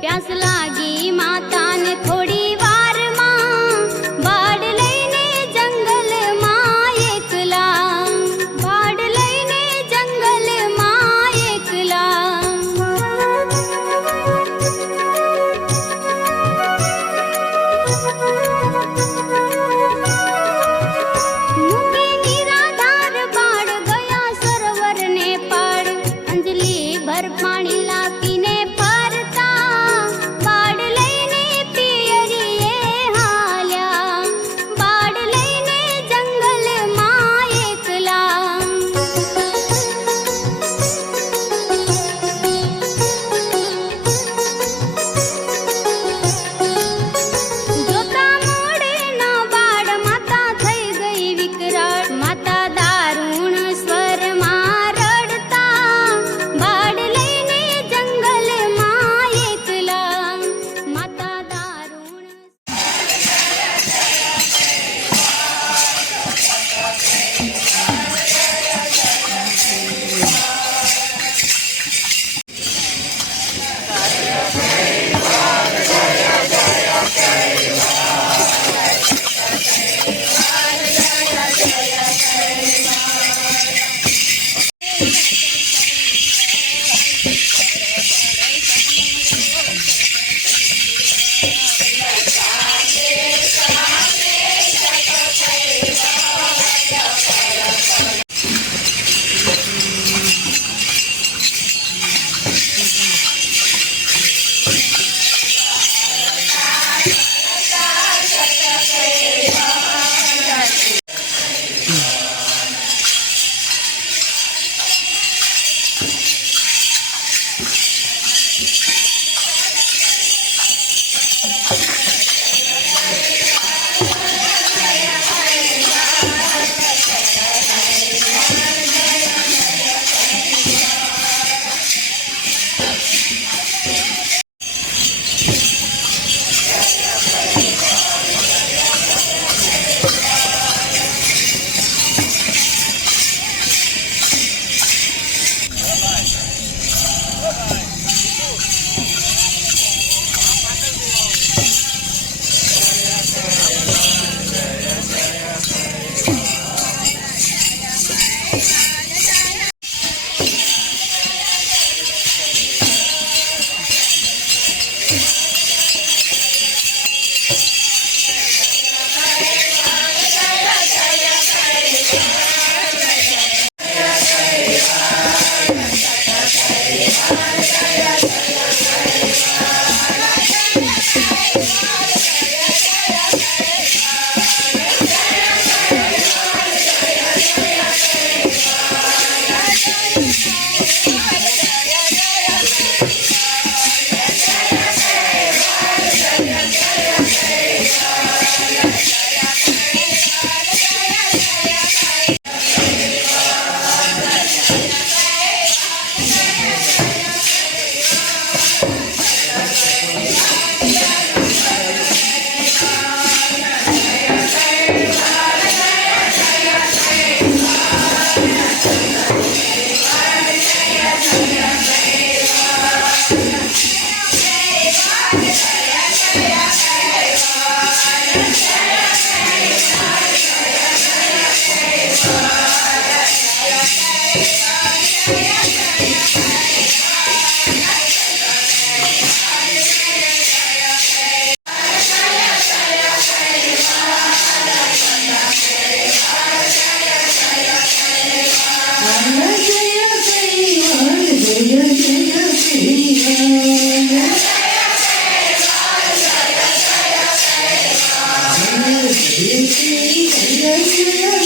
प्यास लागे। Yeah.